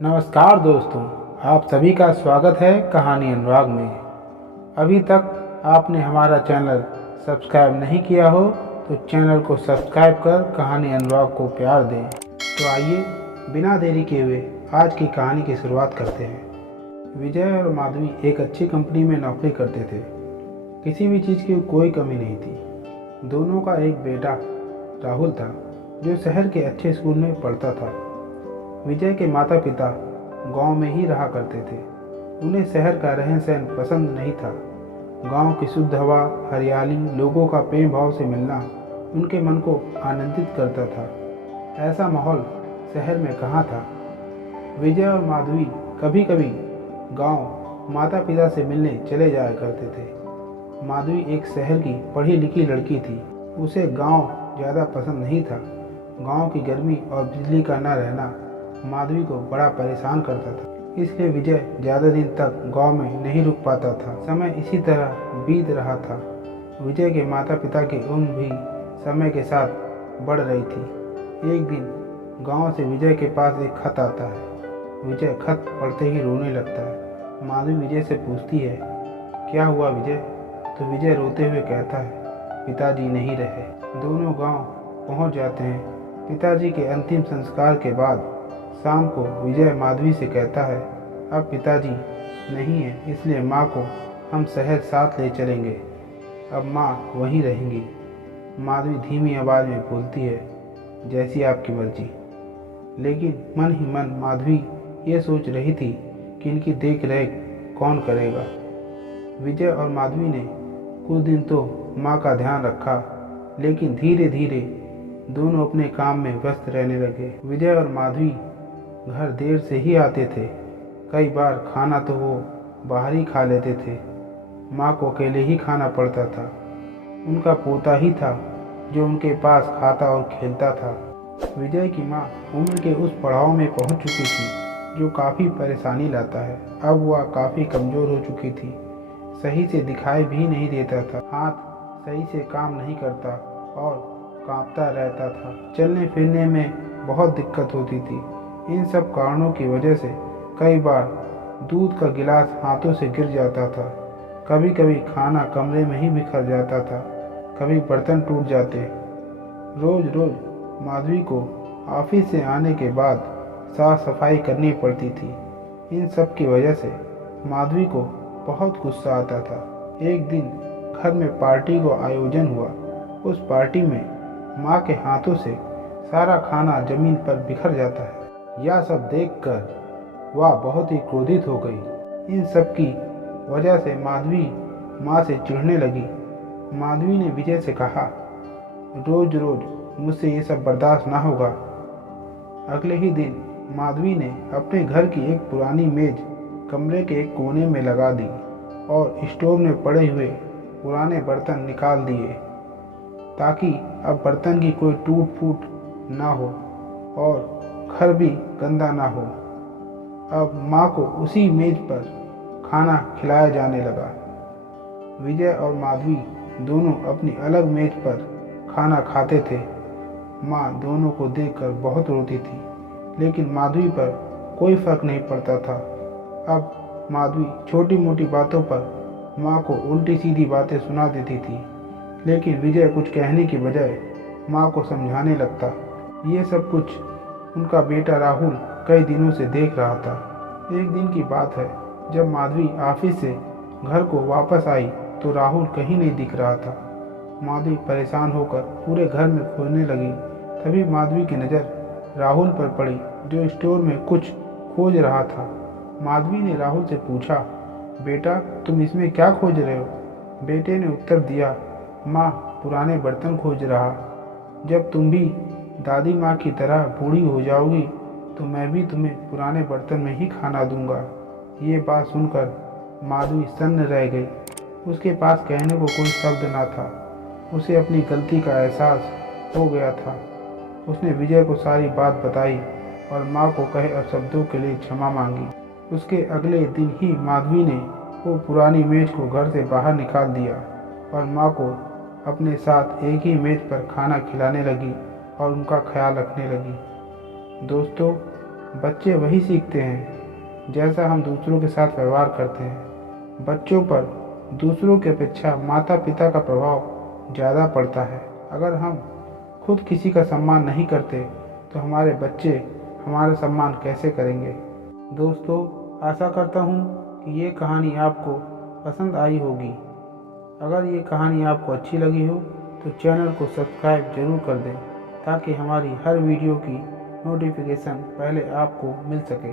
नमस्कार दोस्तों, आप सभी का स्वागत है कहानी अनुराग में। अभी तक आपने हमारा चैनल सब्सक्राइब नहीं किया हो तो चैनल को सब्सक्राइब कर कहानी अनुराग को प्यार दें। तो आइए बिना देरी किए हुए आज की कहानी की शुरुआत करते हैं। विजय और माधवी एक अच्छी कंपनी में नौकरी करते थे। किसी भी चीज़ की कोई कमी नहीं थी। दोनों का एक बेटा राहुल था जो शहर के अच्छे स्कूल में पढ़ता था। विजय के माता पिता गांव में ही रहा करते थे। उन्हें शहर का रहन सहन पसंद नहीं था। गांव की शुद्ध हवा, हरियाली, लोगों का प्रेम भाव से मिलना उनके मन को आनंदित करता था। ऐसा माहौल शहर में कहाँ था। विजय और माधवी कभी कभी गांव माता पिता से मिलने चले जाया करते थे। माधवी एक शहर की पढ़ी लिखी लड़की थी। उसे गांव ज़्यादा पसंद नहीं था। गांव की गर्मी और बिजली का न रहना माधवी को बड़ा परेशान करता था। इसलिए विजय ज़्यादा दिन तक गांव में नहीं रुक पाता था। समय इसी तरह बीत रहा था। विजय के माता पिता की उम्र भी समय के साथ बढ़ रही थी। एक दिन गांव से विजय के पास एक खत आता है। विजय खत पढ़ते ही रोने लगता है। माधवी विजय से पूछती है, क्या हुआ विजय? तो विजय रोते हुए कहता है, पिताजी नहीं रहे। दोनों गांव पहुंच जाते हैं। पिताजी के अंतिम संस्कार के बाद शाम को विजय माधवी से कहता है, अब पिताजी नहीं है, इसलिए माँ को हम शहर साथ ले चलेंगे। अब माँ वहीं रहेंगी। माधवी धीमी आवाज़ में बोलती है, जैसी आपकी मर्जी। लेकिन मन ही मन माधवी ये सोच रही थी कि इनकी देख रेख कौन करेगा। विजय और माधवी ने कुछ दिन तो माँ का ध्यान रखा, लेकिन धीरे धीरे दोनों अपने काम में व्यस्त रहने लगे। विजय और माधवी घर देर से ही आते थे। कई बार खाना तो वो बाहर ही खा लेते थे। माँ को अकेले ही खाना पड़ता था। उनका पोता ही था जो उनके पास खाता और खेलता था। विजय की माँ उम्र के उस पड़ाव में पहुंच चुकी थी जो काफ़ी परेशानी लाता है। अब वह काफ़ी कमज़ोर हो चुकी थी। सही से दिखाई भी नहीं देता था। हाथ सही से काम नहीं करता और कांपता रहता था। चलने फिरने में बहुत दिक्कत होती थी। इन सब कारणों की वजह से कई बार दूध का गिलास हाथों से गिर जाता था। कभी कभी खाना कमरे में ही बिखर जाता था। कभी बर्तन टूट जाते। रोज़ रोज़ माधवी को ऑफिस से आने के बाद साफ सफाई करनी पड़ती थी। इन सब की वजह से माधवी को बहुत गुस्सा आता था। एक दिन घर में पार्टी का आयोजन हुआ। उस पार्टी में माँ के हाथों से सारा खाना जमीन पर बिखर जाता है। यह सब देखकर वह बहुत ही क्रोधित हो गई। इन सब की वजह से माधवी माँ से चिढ़ने लगी। माधवी ने विजय से कहा, रोज रोज मुझसे ये सब बर्दाश्त ना होगा। अगले ही दिन माधवी ने अपने घर की एक पुरानी मेज कमरे के एक कोने में लगा दी और स्टोव में पड़े हुए पुराने बर्तन निकाल दिए ताकि अब बर्तन की कोई टूट फूट ना हो और घर भी गंदा ना हो। अब माँ को उसी मेज पर खाना खिलाया जाने लगा। विजय और माधवी दोनों अपनी अलग मेज पर खाना खाते थे। माँ दोनों को देखकर बहुत रोती थी, लेकिन माधवी पर कोई फर्क नहीं पड़ता था। अब माधवी छोटी मोटी बातों पर माँ को उल्टी सीधी बातें सुना देती थी, लेकिन विजय कुछ कहने की बजाय माँ को समझाने लगता। ये सब कुछ उनका बेटा राहुल कई दिनों से देख रहा था। एक दिन की बात है, जब माधवी ऑफिस से घर को वापस आई तो राहुल कहीं नहीं दिख रहा था। माधवी परेशान होकर पूरे घर में खोजने लगी। तभी माधवी की नज़र राहुल पर पड़ी जो स्टोर में कुछ खोज रहा था। माधवी ने राहुल से पूछा, बेटा तुम इसमें क्या खोज रहे हो? बेटे ने उत्तर दिया, माँ पुराने बर्तन खोज रहा। जब तुम भी दादी माँ की तरह बूढ़ी हो जाओगी तो मैं भी तुम्हें पुराने बर्तन में ही खाना दूंगा। ये बात सुनकर माधवी सन्न रह गई। उसके पास कहने को कोई शब्द ना था। उसे अपनी गलती का एहसास हो गया था। उसने विजय को सारी बात बताई और माँ को कहे अपशब्दों के लिए क्षमा मांगी। उसके अगले दिन ही माधवी ने वो पुरानी मेज को घर से बाहर निकाल दिया और माँ को अपने साथ एक ही मेज पर खाना खिलाने लगी और उनका ख्याल रखने लगी। दोस्तों, बच्चे वही सीखते हैं जैसा हम दूसरों के साथ व्यवहार करते हैं। बच्चों पर दूसरों की अपेक्षा माता पिता का प्रभाव ज़्यादा पड़ता है। अगर हम खुद किसी का सम्मान नहीं करते तो हमारे बच्चे हमारा सम्मान कैसे करेंगे। दोस्तों, आशा करता हूँ कि ये कहानी आपको पसंद आई होगी। अगर ये कहानी आपको अच्छी लगी हो तो चैनल को सब्सक्राइब ज़रूर कर दें ताकि हमारी हर वीडियो की नोटिफिकेशन पहले आपको मिल सके।